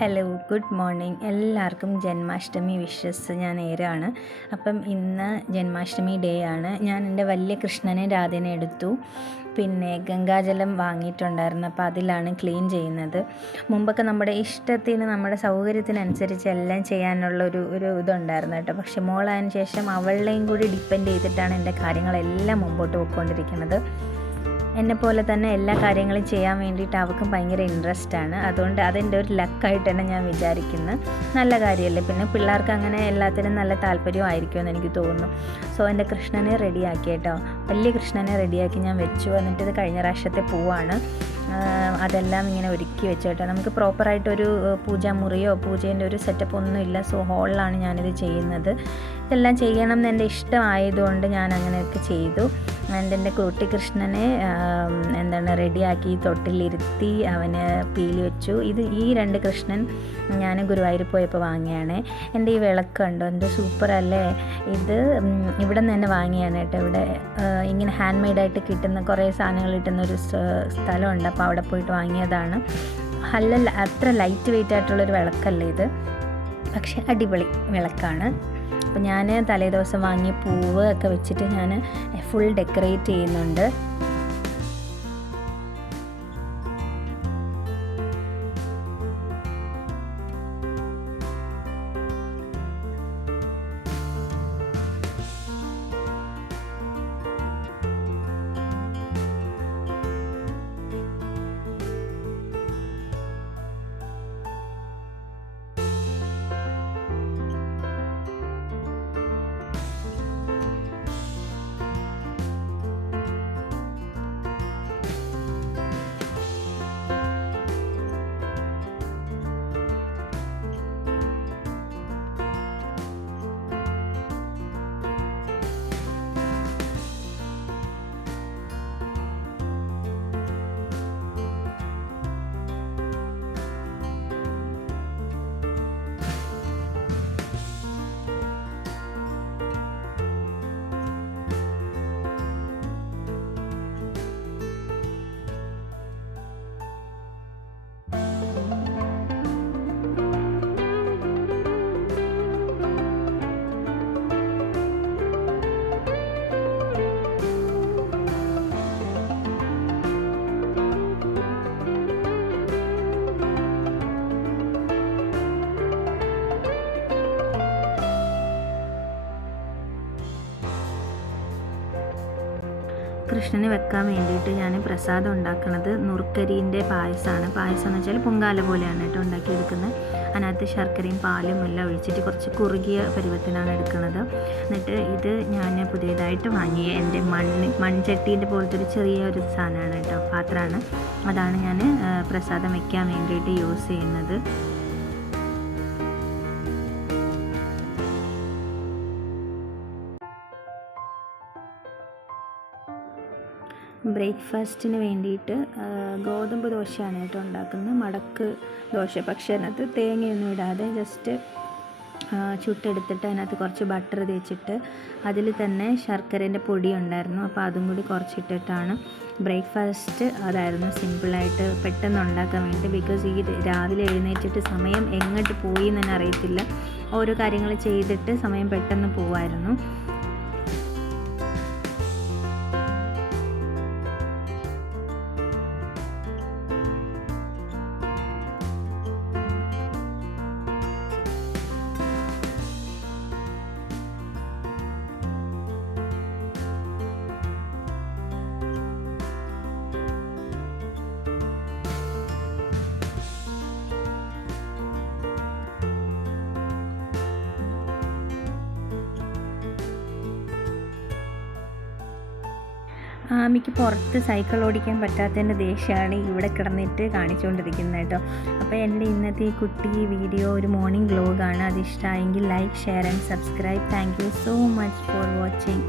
Hello, good morning. എല്ലാവർക്കും Janmashtami wishes ഞാൻ നേരാണ്. അപ്പം ഇന്ന് ജന്മാഷ്ടമി ഡേ ആണ്. ഞാൻ എൻ്റെ വലിയ കൃഷ്ണനെ രാധേനെ എടുത്തു. പിന്നെ ഗംഗാജലം വാങ്ങിയിട്ടുണ്ടായിരുന്നു, അപ്പോൾ അതിലാണ് ക്ലീൻ ചെയ്യുന്നത്. മുമ്പൊക്കെ നമ്മുടെ ഇഷ്ടത്തിന് നമ്മുടെ സൗകര്യത്തിനനുസരിച്ച് എല്ലാം ചെയ്യാനുള്ളൊരു ഇതുണ്ടായിരുന്നു കേട്ടോ. പക്ഷെ മോളായതിനു ശേഷം അവളെയും കൂടി ഡിപ്പെൻഡ് ചെയ്തിട്ടാണ് എൻ്റെ കാര്യങ്ങളെല്ലാം മുമ്പോട്ട് പോയിക്കൊണ്ടിരിക്കുന്നത്. എന്നെപ്പോലെ തന്നെ എല്ലാ കാര്യങ്ങളും ചെയ്യാൻ വേണ്ടിയിട്ട് അവർക്കും ഭയങ്കര ഇൻട്രസ്റ്റാണ്. അതുകൊണ്ട് അതെൻ്റെ ഒരു ലക്കായിട്ട് തന്നെ ഞാൻ വിചാരിക്കുന്നു. നല്ല കാര്യമല്ലേ, പിന്നെ പിള്ളേർക്ക് അങ്ങനെ എല്ലാത്തിനും നല്ല താല്പര്യമായിരിക്കുമെന്ന് എനിക്ക് തോന്നുന്നു. സോ എൻ്റെ കൃഷ്ണനെ റെഡിയാക്കി കേട്ടോ, വലിയ കൃഷ്ണനെ റെഡിയാക്കി ഞാൻ വെച്ചു. എന്നിട്ട് ഇത് കഴിഞ്ഞ പ്രാവശ്യത്തെ പൂവാണ്. അതെല്ലാം ഇങ്ങനെ ഒരുക്കി വെച്ചു കേട്ടോ. നമുക്ക് പ്രോപ്പറായിട്ടൊരു പൂജാമുറിയോ പൂജേൻ്റെ ഒരു സെറ്റപ്പ് ഒന്നുമില്ല. സോ ഹോളിലാണ് ഞാനിത് ചെയ്യുന്നത്. ഇതെല്ലാം ചെയ്യണം എന്ന് എൻ്റെ ഇഷ്ടമായതുകൊണ്ട് ഞാൻ അങ്ങനെയൊക്കെ ചെയ്തു. എൻ്റെ കുട്ടിക്കൃഷ്ണനെ റെഡിയാക്കി തൊട്ടിലിരുത്തി അവന് പീലി വെച്ചു. ഈ രണ്ട് കൃഷ്ണൻ ഞാൻ ഗുരുവായൂർ പോയപ്പോൾ വാങ്ങിയാണ്. എൻ്റെ ഈ വിളക്ക് കണ്ടോ, എന്തോ സൂപ്പറല്ലേ. ഇത് ഇവിടെ നിന്ന് തന്നെ വാങ്ങിയാണ് കേട്ടോ. ഇവിടെ ഇങ്ങനെ ഹാൻഡ് മെയ്ഡായിട്ട് കിട്ടുന്ന കുറേ സാധനങ്ങൾ കിട്ടുന്ന ഒരു സ്ഥലമുണ്ട്, അപ്പോൾ അവിടെ പോയിട്ട് വാങ്ങിയതാണ്. അത്ര ലൈറ്റ് വെയിറ്റ് ആയിട്ടുള്ളൊരു വിളക്കല്ല ഇത്, പക്ഷേ അടിപൊളി വിളക്കാണ്. അപ്പോൾ ഞാൻ തലേദിവസം വാങ്ങിയ പൂവ് ഒക്കെ വെച്ചിട്ട് ഞാൻ ഫുൾ ഡെക്കറേറ്റ് ചെയ്യുന്നുണ്ട്. കൃഷ്ണന് വെക്കാൻ വേണ്ടിയിട്ട് ഞാൻ പ്രസാദം ഉണ്ടാക്കുന്നത് നുറുക്കരിൻ്റെ പായസമാണ്. പായസം എന്ന് വെച്ചാൽ പൊങ്കാല പോലെയാണ് കേട്ടോ ഉണ്ടാക്കിയെടുക്കുന്നത്. അതിനകത്ത് ശർക്കരയും പാലും എല്ലാം ഒഴിച്ചിട്ട് കുറച്ച് കുറുകിയ പരുവത്തിലാണ് എടുക്കുന്നത്. എന്നിട്ട് ഇത് ഞാൻ പുതിയതായിട്ട് വാങ്ങിയ എൻ്റെ മൺചട്ടീൻ്റെ പോലത്തെ ഒരു ചെറിയൊരു സാധനമാണ് കേട്ടോ, പാത്രമാണ്. അതാണ് ഞാൻ പ്രസാദം വയ്ക്കാൻ വേണ്ടിയിട്ട് യൂസ് ചെയ്യുന്നത്. ബ്രേക്ക്ഫാസ്റ്റിന് വേണ്ടിയിട്ട് ഗോതമ്പ് ദോശയാണ് കേട്ടോ ഉണ്ടാക്കുന്നത്, മടക്ക് ദോശ. പക്ഷേ അതിനകത്ത് തേങ്ങയൊന്നും ഇടാതെ ജസ്റ്റ് ചുട്ടെടുത്തിട്ട് അതിനകത്ത് കുറച്ച് ബട്ടർ തേച്ചിട്ട് അതിൽ തന്നെ ശർക്കരേൻ്റെ പൊടി ഉണ്ടായിരുന്നു, അപ്പോൾ അതും കൂടി കുറച്ചിട്ടിട്ടാണ് ബ്രേക്ക്ഫാസ്റ്റ്. അതായിരുന്നു സിമ്പിളായിട്ട് പെട്ടെന്ന് ഉണ്ടാക്കാൻ വേണ്ടി. ബിക്കോസ് ഈ രാവിലെ എഴുന്നേറ്റിട്ട് സമയം എങ്ങോട്ട് പോയി എന്ന് തന്നെ അറിയത്തില്ല. ഓരോ കാര്യങ്ങൾ ചെയ്തിട്ട് സമയം പെട്ടെന്ന് പോവായിരുന്നു. ആമിക്ക് പുറത്ത് സൈക്കിൾ ഓടിക്കാൻ പറ്റാത്തതിൻ്റെ ദേഷ്യമാണ് ഇവിടെ കിടന്നിട്ട് കാണിച്ചുകൊണ്ടിരിക്കുന്നത് കേട്ടോ. അപ്പോൾ എൻ്റെ ഇന്നത്തെ ഈ കുട്ടി വീഡിയോ ഒരു മോർണിംഗ് വ്ലോഗാണ്. അത് ഇഷ്ടമായെങ്കിൽ like, share and subscribe. Thank you so much for watching.